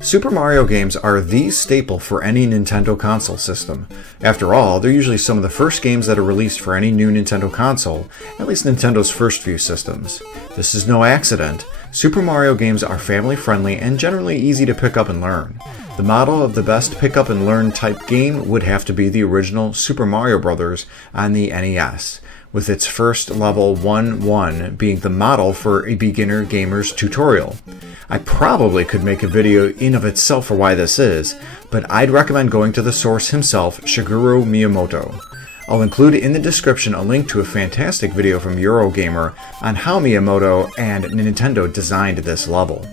Super Mario games are the staple for any Nintendo console system. After all, they're usually some of the first games that are released for any new Nintendo console, at least Nintendo's first few systems. This is no accident. Super Mario games are family-friendly and generally easy to pick up and learn. The model of the best pick-up-and-learn type game would have to be the original Super Mario Bros. On the NES, with its first level 1-1 being the model for a beginner gamer's tutorial. I probably could make a video in of itself for why this is, but I'd recommend going to the source himself, Shigeru Miyamoto. I'll include in the description a link to a fantastic video from Eurogamer on how Miyamoto and Nintendo designed this level.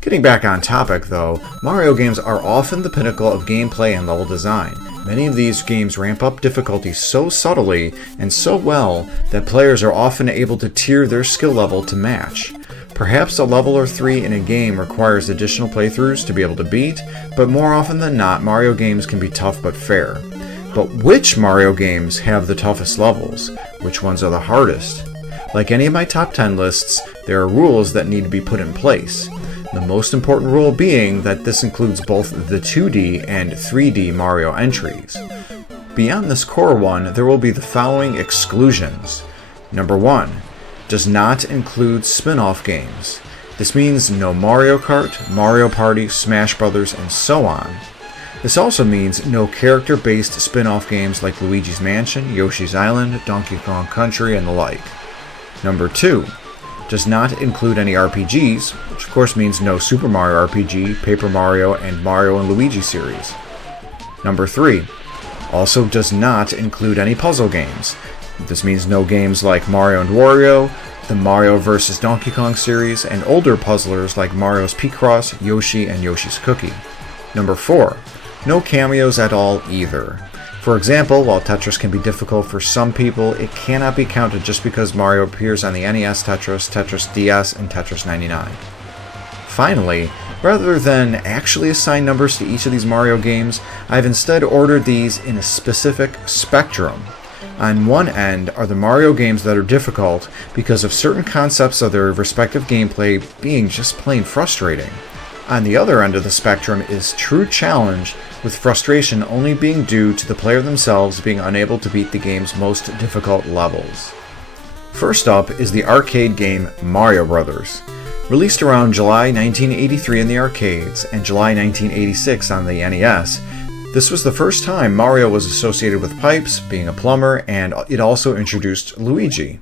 Getting back on topic though, Mario games are often the pinnacle of gameplay and level design. Many of these games ramp up difficulty so subtly and so well that players are often able to tier their skill level to match. Perhaps a level or 3 in a game requires additional playthroughs to be able to beat, but more often than not, Mario games can be tough but fair. But which Mario games have the toughest levels? Which ones are the hardest? Like any of my top 10 lists, there are rules that need to be put in place. The most important rule being that this includes both the 2D and 3D Mario entries. Beyond this core one, there will be the following exclusions. Number 1. Does not include spin-off games. This means no Mario Kart, Mario Party, Smash Brothers, and so on. This also means no character-based spin-off games like Luigi's Mansion, Yoshi's Island, Donkey Kong Country, and the like. Number 2. Does not include any RPGs, which of course means no Super Mario RPG, Paper Mario, and Mario and Luigi series. Number 3. Also does not include any puzzle games. This means no games like Mario and Wario, the Mario vs. Donkey Kong series, and older puzzlers like Mario's Picross, Yoshi, and Yoshi's Cookie. Number 4. No cameos at all either. For example, while Tetris can be difficult for some people, it cannot be counted just because Mario appears on the NES Tetris, Tetris DS, and Tetris 99. Finally, rather than actually assign numbers to each of these Mario games, I've instead ordered these in a specific spectrum. On one end are the Mario games that are difficult because of certain concepts of their respective gameplay being just plain frustrating. On the other end of the spectrum is true challenge, with frustration only being due to the player themselves being unable to beat the game's most difficult levels. First up is the arcade game Mario Bros. Released around July 1983 in the arcades and July 1986 on the NES, this was the first time Mario was associated with pipes, being a plumber, and it also introduced Luigi.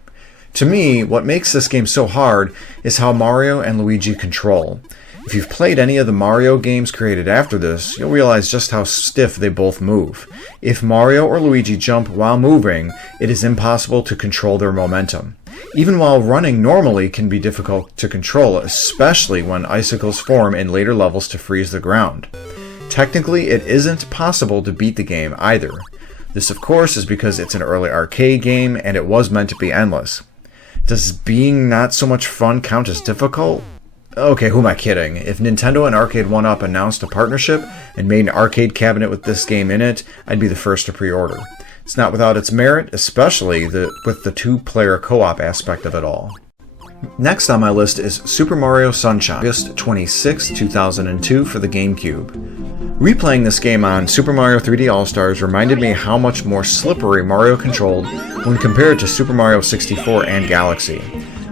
To me, what makes this game so hard is how Mario and Luigi control. If you've played any of the Mario games created after this, you'll realize just how stiff they both move. If Mario or Luigi jump while moving, it is impossible to control their momentum. Even while running normally can be difficult to control, especially when icicles form in later levels to freeze the ground. Technically, it isn't possible to beat the game either. This, of course, is because it's an early arcade game and it was meant to be endless. Does being not so much fun count as difficult? Okay, who am I kidding? If Nintendo and Arcade 1-Up announced a partnership and made an arcade cabinet with this game in it, I'd be the first to pre-order. It's not without its merit, especially with the two-player co-op aspect of it all. Next on my list is Super Mario Sunshine, August 26, 2002 for the GameCube. Replaying this game on Super Mario 3D All-Stars reminded me how much more slippery Mario controlled when compared to Super Mario 64 and Galaxy.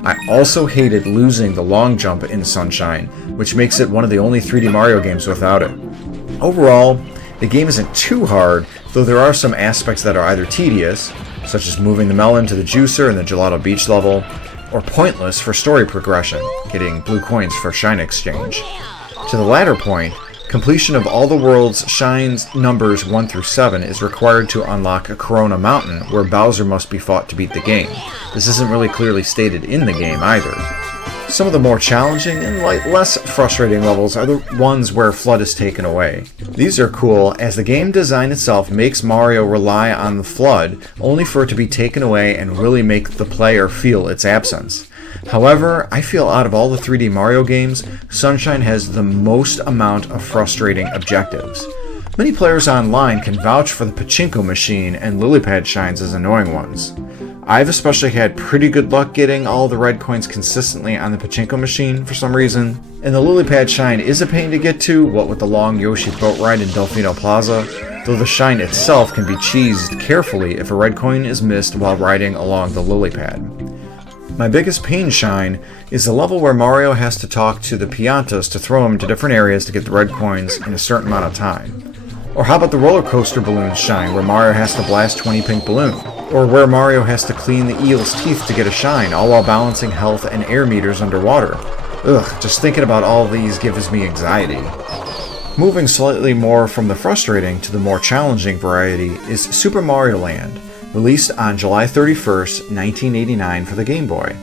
I also hated losing the long jump in Sunshine, which makes it one of the only 3D Mario games without it. Overall, the game isn't too hard, though there are some aspects that are either tedious, such as moving the melon to the juicer in the Gelato Beach level, or pointless for story progression, getting blue coins for shine exchange. To the latter point, completion of all the world's shines numbers 1 through 7 is required to unlock a Corona Mountain, where Bowser must be fought to beat the game. This isn't really clearly stated in the game either. Some of the more challenging and less frustrating levels are the ones where FLUDD is taken away. These are cool, as the game design itself makes Mario rely on the FLUDD, only for it to be taken away and really make the player feel its absence. However, I feel out of all the 3D Mario games, Sunshine has the most amount of frustrating objectives. Many players online can vouch for the pachinko machine and lily pad shines as annoying ones. I've especially had pretty good luck getting all the red coins consistently on the pachinko machine for some reason, and the lily pad shine is a pain to get to, what with the long Yoshi boat ride in Delfino Plaza, though the shine itself can be cheesed carefully if a red coin is missed while riding along the lily pad. My biggest pain shine is the level where Mario has to talk to the Piantas to throw them to different areas to get the red coins in a certain amount of time. Or how about the roller coaster balloon shine where Mario has to blast 20 pink balloons? Or where Mario has to clean the eel's teeth to get a shine, all while balancing health and air meters underwater. Ugh, just thinking about all these gives me anxiety. Moving slightly more from the frustrating to the more challenging variety is Super Mario Land, released on July 31st, 1989 for the Game Boy.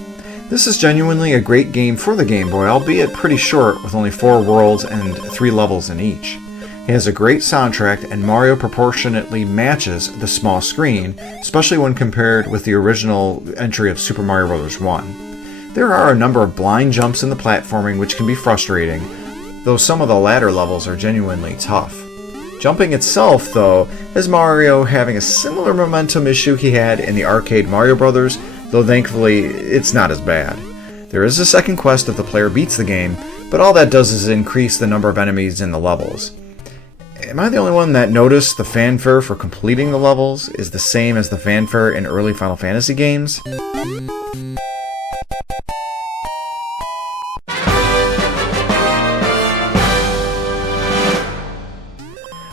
This is genuinely a great game for the Game Boy, albeit pretty short with only 4 worlds and 3 levels in each. It has a great soundtrack, and Mario proportionately matches the small screen, especially when compared with the original entry of Super Mario Bros. 1. There are a number of blind jumps in the platforming which can be frustrating, though some of the latter levels are genuinely tough. Jumping itself, though, has Mario having a similar momentum issue he had in the arcade Mario Bros., though thankfully it's not as bad. There is a second quest if the player beats the game, but all that does is increase the number of enemies in the levels. Am I the only one that noticed the fanfare for completing the levels is the same as the fanfare in early Final Fantasy games?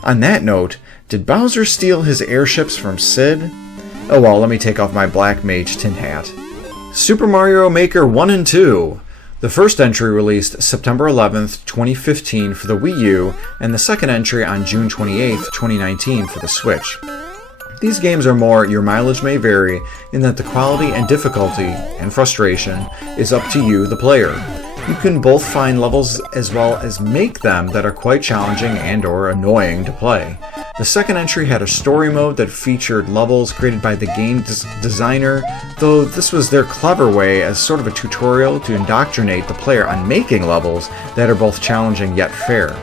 On that note, did Bowser steal his airships from Sid? Oh well, let me take off my Black Mage tin hat. Super Mario Maker 1 and 2. The first entry released September 11th, 2015 for the Wii U, and the second entry on June 28th, 2019 for the Switch. These games are more your mileage may vary in that the quality and difficulty, and frustration, is up to you, the player. You can both find levels as well as make them that are quite challenging and or annoying to play. The second entry had a story mode that featured levels created by the game designer, though this was their clever way as sort of a tutorial to indoctrinate the player on making levels that are both challenging yet fair.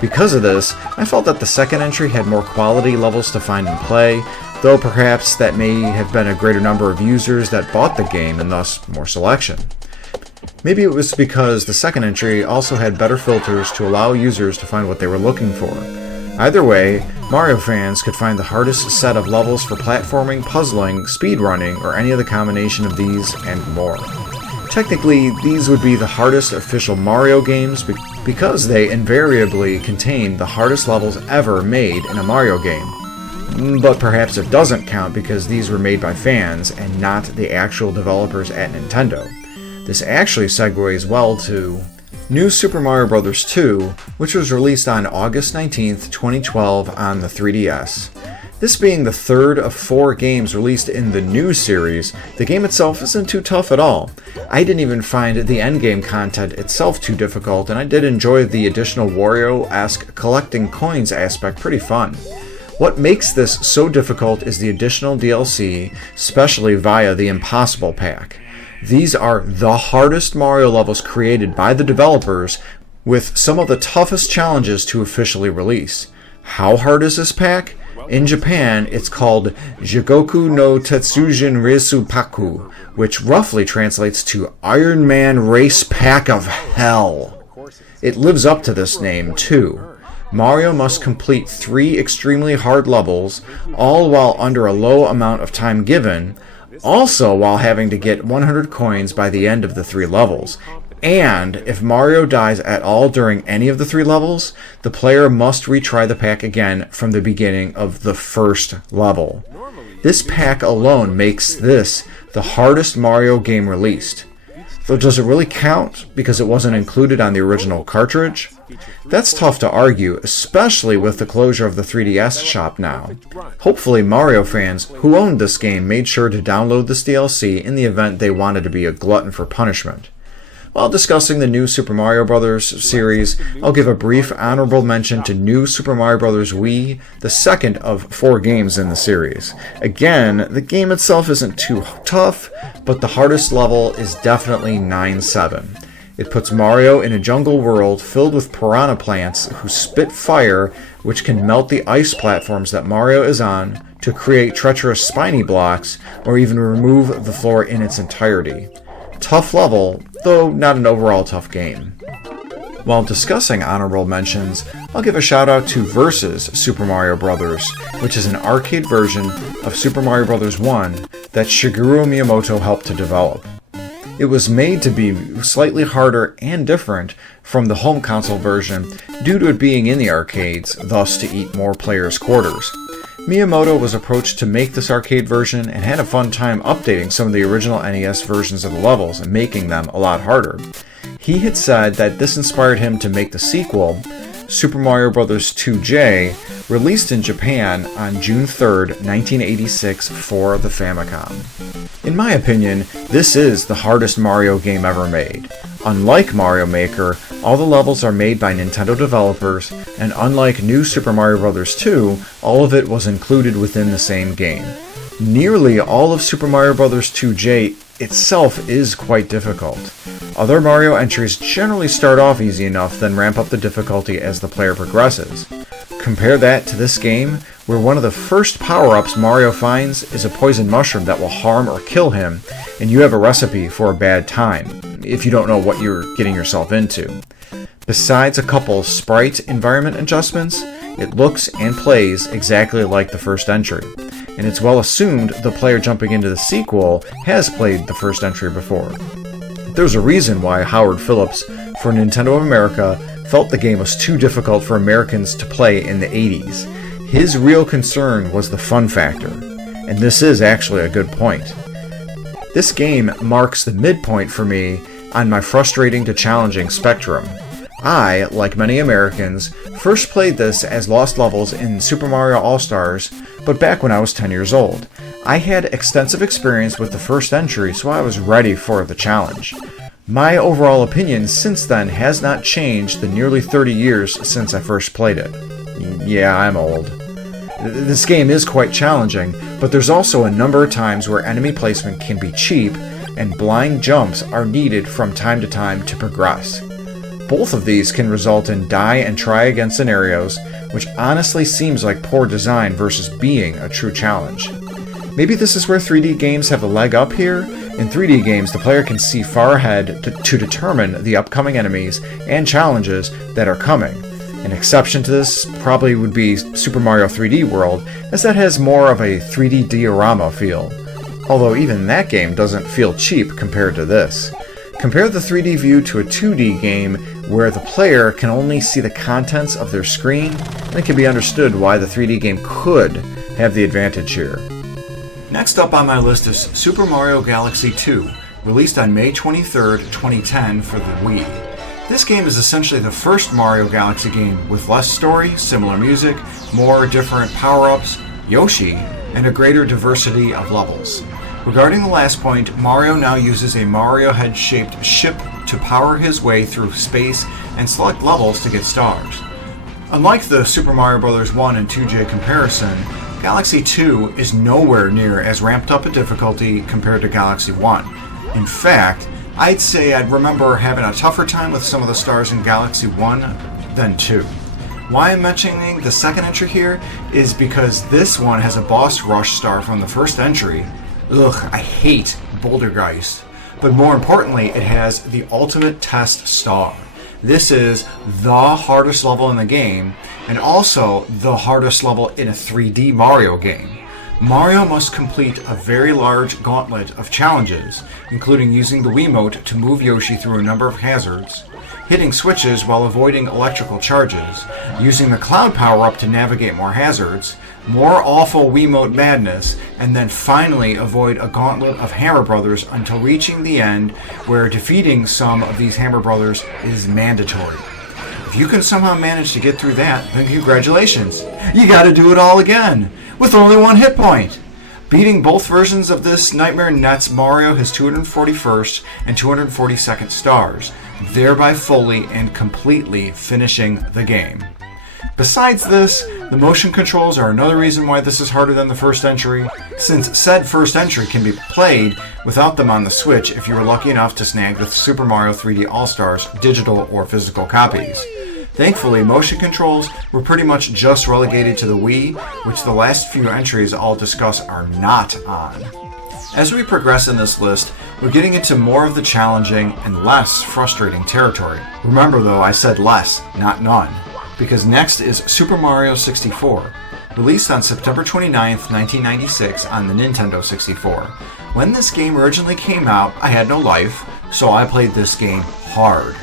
Because of this, I felt that the second entry had more quality levels to find and play, though perhaps that may have been a greater number of users that bought the game and thus more selection. Maybe it was because the second entry also had better filters to allow users to find what they were looking for. Either way, Mario fans could find the hardest set of levels for platforming, puzzling, speedrunning, or any other combination of these and more. Technically, these would be the hardest official Mario games because they invariably contain the hardest levels ever made in a Mario game. But perhaps it doesn't count because these were made by fans and not the actual developers at Nintendo. This actually segues well to New Super Mario Bros. 2, which was released on August 19th, 2012 on the 3DS. This being the third of 4 games released in the new series, the game itself isn't too tough at all. I didn't even find the endgame content itself too difficult, and I did enjoy the additional Wario-esque collecting coins aspect pretty fun. What makes this so difficult is the additional DLC, especially via the Impossible Pack. These are the hardest Mario levels created by the developers, with some of the toughest challenges to officially release. How hard is this pack? In Japan, it's called Jigoku no Tetsujin Reisu Paku, which roughly translates to Iron Man Race Pack of Hell. It lives up to this name, too. Mario must complete 3 extremely hard levels, all while under a low amount of time given, also while having to get 100 coins by the end of the 3 levels. And if Mario dies at all during any of the 3 levels, the player must retry the pack again from the beginning of the first level. This pack alone makes this the hardest Mario game released. Though does it really count because it wasn't included on the original cartridge? That's tough to argue, especially with the closure of the 3DS shop now. Hopefully Mario fans who owned this game made sure to download this DLC in the event they wanted to be a glutton for punishment. While discussing the new Super Mario Bros. Series, I'll give a brief honorable mention to New Super Mario Bros. Wii, the second of 4 games in the series. Again, the game itself isn't too tough, but the hardest level is definitely 9-7. It puts Mario in a jungle world filled with piranha plants who spit fire, which can melt the ice platforms that Mario is on to create treacherous spiny blocks, or even remove the floor in its entirety. Tough level, though not an overall tough game. While discussing honorable mentions, I'll give a shout out to Versus Super Mario Bros., which is an arcade version of Super Mario Bros. 1 that Shigeru Miyamoto helped to develop. It was made to be slightly harder and different from the home console version due to it being in the arcades, thus to eat more players' quarters. Miyamoto was approached to make this arcade version and had a fun time updating some of the original NES versions of the levels and making them a lot harder. He had said that this inspired him to make the sequel, Super Mario Bros. 2J, released in Japan on June 3rd, 1986 for the Famicom. In my opinion, this is the hardest Mario game ever made. Unlike Mario Maker, all the levels are made by Nintendo developers, and unlike New Super Mario Bros. 2, all of it was included within the same game. Nearly all of Super Mario Bros. 2J itself is quite difficult. Other Mario entries generally start off easy enough, then ramp up the difficulty as the player progresses. Compare that to this game, where one of the first power-ups Mario finds is a poison mushroom that will harm or kill him, and you have a recipe for a bad time, if you don't know what you're getting yourself into. Besides a couple sprite environment adjustments, it looks and plays exactly like the first entry, and it's well assumed the player jumping into the sequel has played the first entry before. There's a reason why Howard Phillips for Nintendo of America felt the game was too difficult for Americans to play in the 80s. His real concern was the fun factor, and this is actually a good point. This game marks the midpoint for me on my frustrating to challenging spectrum. I, like many Americans, first played this as lost levels in Super Mario All-Stars, but back when I was 10 years old. I had extensive experience with the first entry, so I was ready for the challenge. My overall opinion since then has not changed the nearly 30 years since I first played it. Yeah, I'm old. This game is quite challenging, but there's also a number of times where enemy placement can be cheap, and blind jumps are needed from time to time to progress. Both of these can result in die and try again scenarios, which honestly seems like poor design versus being a true challenge. Maybe this is where 3D games have a leg up here. In 3D games, the player can see far ahead to determine the upcoming enemies and challenges that are coming. An exception to this probably would be Super Mario 3D World, as that has more of a 3D diorama feel. Although even that game doesn't feel cheap compared to this. Compare the 3D view to a 2D game where the player can only see the contents of their screen, and it can be understood why the 3D game could have the advantage here. Next up on my list is Super Mario Galaxy 2, released on May 23rd, 2010 for the Wii. This game is essentially the first Mario Galaxy game with less story, similar music, more different power-ups, Yoshi, and a greater diversity of levels. Regarding the last point, Mario now uses a Mario head-shaped ship to power his way through space and select levels to get stars. Unlike the Super Mario Bros. 1 and 2J comparison, Galaxy 2 is nowhere near as ramped up a difficulty compared to Galaxy 1. In fact, I'd say I'd remember having a tougher time with some of the stars in Galaxy 1 than 2. Why I'm mentioning the second entry here is because this one has a boss rush star from the first entry. Ugh, I hate Bouldergeist. But more importantly, it has the ultimate test star. This is the hardest level in the game, and also the hardest level in a 3D Mario game. Mario must complete a very large gauntlet of challenges, including using the Wiimote to move Yoshi through a number of hazards, hitting switches while avoiding electrical charges, using the Cloud power-up to navigate more hazards, more awful Wiimote madness, and then finally avoid a gauntlet of Hammer Brothers until reaching the end, where defeating some of these Hammer Brothers is mandatory. If you can somehow manage to get through that, then congratulations! You gotta do it all again, with only one hit point! Beating both versions of this nightmare nets Mario his 241st and 242nd stars, thereby fully and completely finishing the game. Besides this, the motion controls are another reason why this is harder than the first entry, since said first entry can be played without them on the Switch if you were lucky enough to snag the Super Mario 3D All-Stars digital or physical copies. Thankfully, motion controls were pretty much just relegated to the Wii, which the last few entries I'll discuss are not on. As we progress in this list, we're getting into more of the challenging and less frustrating territory. Remember though, I said less, not none, because next is Super Mario 64, released on September 29th, 1996 on the Nintendo 64. When this game originally came out, I had no life, so I played this game hard.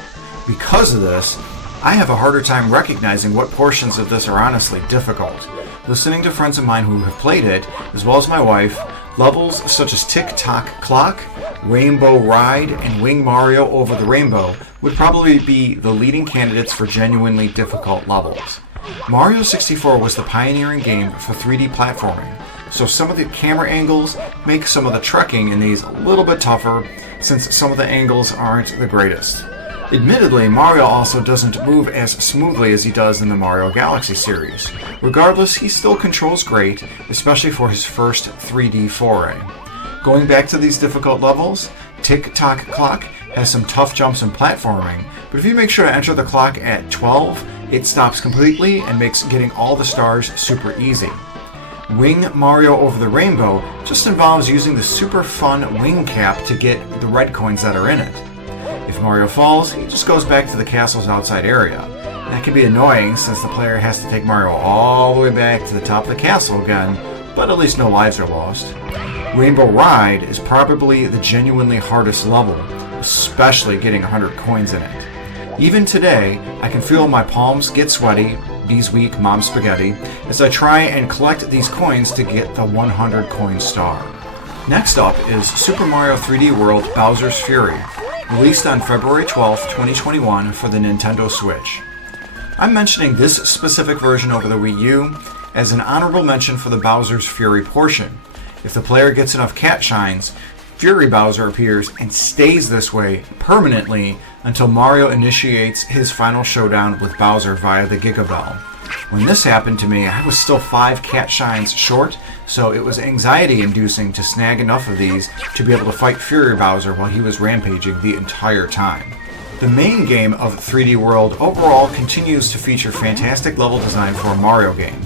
Because of this, I have a harder time recognizing what portions of this are honestly difficult. Listening to friends of mine who have played it, as well as my wife, levels such as Tick Tock Clock, Rainbow Ride, and Wing Mario Over the Rainbow would probably be the leading candidates for genuinely difficult levels. Mario 64 was the pioneering game for 3D platforming, so some of the camera angles make some of the trekking in these a little bit tougher, since some of the angles aren't the greatest. Admittedly, Mario also doesn't move as smoothly as he does in the Mario Galaxy series. Regardless, he still controls great, especially for his first 3D foray. Going back to these difficult levels, Tick Tock Clock has some tough jumps and platforming, but if you make sure to enter the clock at 12, it stops completely and makes getting all the stars super easy. Wing Mario Over the Rainbow just involves using the super fun wing cap to get the red coins that are in it. If Mario falls, he just goes back to the castle's outside area. That can be annoying since the player has to take Mario all the way back to the top of the castle again, but at least no lives are lost. Rainbow Ride is probably the genuinely hardest level, especially getting 100 coins in it. Even today, I can feel my palms get sweaty, knees weak, mom spaghetti, as I try and collect these coins to get the 100 coin star. Next up is Super Mario 3D World Bowser's Fury, released on February 12, 2021 for the Nintendo Switch. I'm mentioning this specific version over the Wii U as an honorable mention for the Bowser's Fury portion. If the player gets enough cat shines, Fury Bowser appears and stays this way permanently until Mario initiates his final showdown with Bowser via the Giga Bell. When this happened to me, I was still 5 cat shines short, so it was anxiety-inducing to snag enough of these to be able to fight Fury Bowser while he was rampaging the entire time. The main game of 3D World overall continues to feature fantastic level design for a Mario game.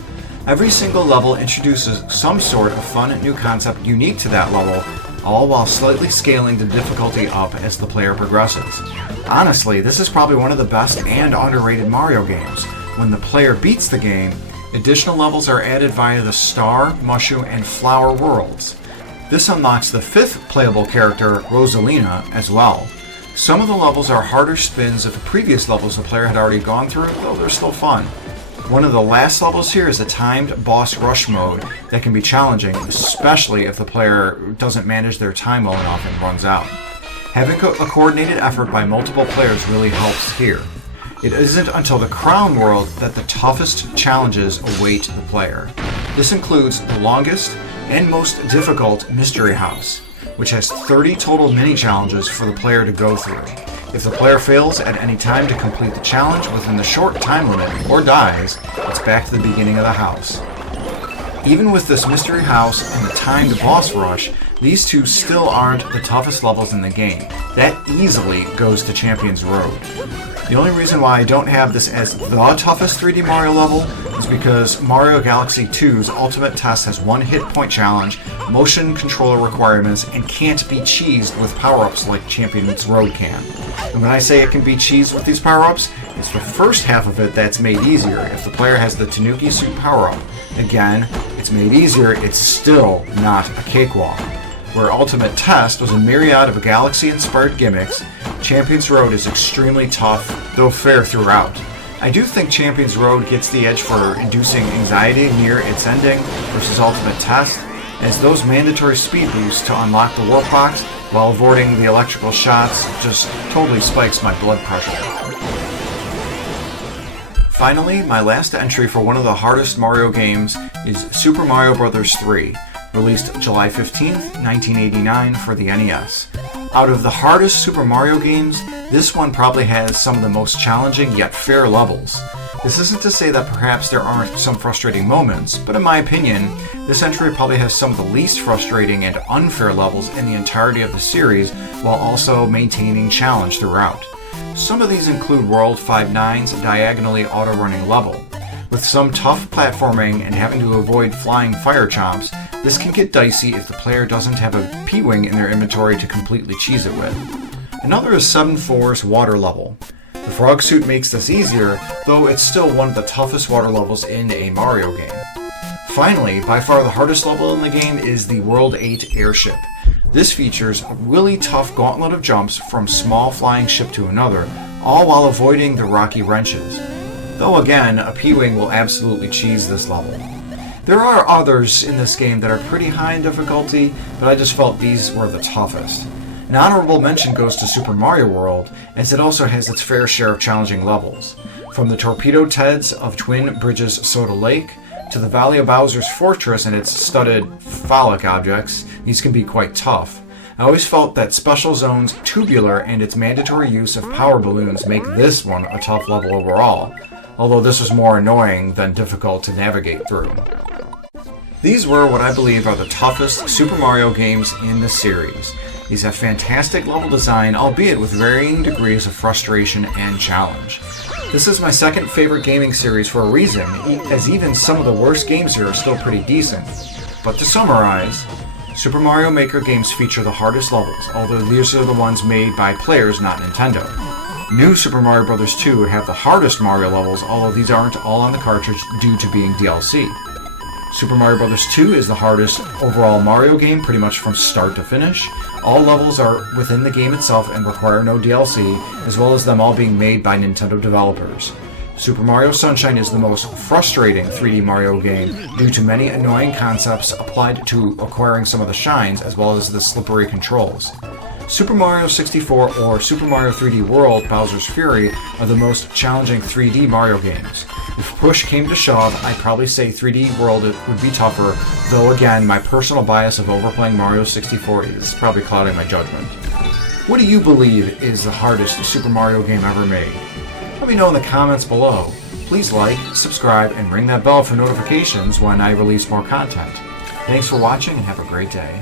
Every single level introduces some sort of fun new concept unique to that level, all while slightly scaling the difficulty up as the player progresses. Honestly, this is probably one of the best and underrated Mario games. When the player beats the game, additional levels are added via the Star, Mushroom, and Flower worlds. This unlocks the 5th playable character, Rosalina, as well. Some of the levels are harder spins of previous levels the player had already gone through, though they're still fun. One of the last levels here is a timed boss rush mode that can be challenging, especially if the player doesn't manage their time well enough and runs out. Having a coordinated effort by multiple players really helps here. It isn't until the Crown World that the toughest challenges await the player. This includes the longest and most difficult Mystery House, which has 30 total mini-challenges for the player to go through. If the player fails at any time to complete the challenge within the short time limit or dies, it's back to the beginning of the house. Even with this Mystery House and the timed boss rush, these two still aren't the toughest levels in the game. That easily goes to Champion's Road. The only reason why I don't have this as the toughest 3D Mario level is because Mario Galaxy 2's Ultimate Test has one hit point challenge, motion controller requirements, and can't be cheesed with power-ups like Champion's Road can. And when I say it can be cheesed with these power-ups, it's the first half of it that's made easier if the player has the Tanuki Suit power-up. Again, it's made easier, it's still not a cakewalk. Where Ultimate Test was a myriad of Galaxy-inspired gimmicks, Champion's Road is extremely tough, though fair throughout. I do think Champion's Road gets the edge for inducing anxiety near its ending versus Ultimate Test, as those mandatory speed boosts to unlock the Warp Box while avoiding the electrical shots just totally spikes my blood pressure. Finally, my last entry for one of the hardest Mario games is Super Mario Bros. 3, released July 15th, 1989 for the NES. Out of the hardest Super Mario games, this one probably has some of the most challenging yet fair levels. This isn't to say that perhaps there aren't some frustrating moments, but in my opinion, this entry probably has some of the least frustrating and unfair levels in the entirety of the series, while also maintaining challenge throughout. Some of these include World 5-9's diagonally auto-running level. With some tough platforming and having to avoid flying fire chomps, this can get dicey if the player doesn't have a P-Wing in their inventory to completely cheese it with. Another is 7-4's water level. The frog suit makes this easier, though it's still one of the toughest water levels in a Mario game. Finally, by far the hardest level in the game is the World 8 airship. This features a really tough gauntlet of jumps from small flying ship to another, all while avoiding the rocky wrenches. Though again, a P-Wing will absolutely cheese this level. There are others in this game that are pretty high in difficulty, but I just felt these were the toughest. An honorable mention goes to Super Mario World, as it also has its fair share of challenging levels. From the Torpedo Teds of Twin Bridges Soda Lake, to the Valley of Bowser's Fortress and its studded phallic objects, these can be quite tough. I always felt that Special Zone's Tubular and its mandatory use of power balloons make this one a tough level overall, although this was more annoying than difficult to navigate through. These were what I believe are the toughest Super Mario games in the series. These have fantastic level design, albeit with varying degrees of frustration and challenge. This is my second favorite gaming series for a reason, as even some of the worst games here are still pretty decent. But to summarize, Super Mario Maker games feature the hardest levels, although these are the ones made by players, not Nintendo. New Super Mario Bros. 2 have the hardest Mario levels, although these aren't all on the cartridge due to being DLC. Super Mario Bros. 2 is the hardest overall Mario game pretty much from start to finish. All levels are within the game itself and require no DLC, as well as them all being made by Nintendo developers. Super Mario Sunshine is the most frustrating 3D Mario game due to many annoying concepts applied to acquiring some of the shines, as well as the slippery controls. Super Mario 64 or Super Mario 3D World Bowser's Fury are the most challenging 3D Mario games. If push came to shove, I'd probably say 3D World would be tougher, though again, my personal bias of overplaying Mario 64 is probably clouding my judgment. What do you believe is the hardest Super Mario game ever made? Let me know in the comments below. Please like, subscribe, and ring that bell for notifications when I release more content. Thanks for watching and have a great day.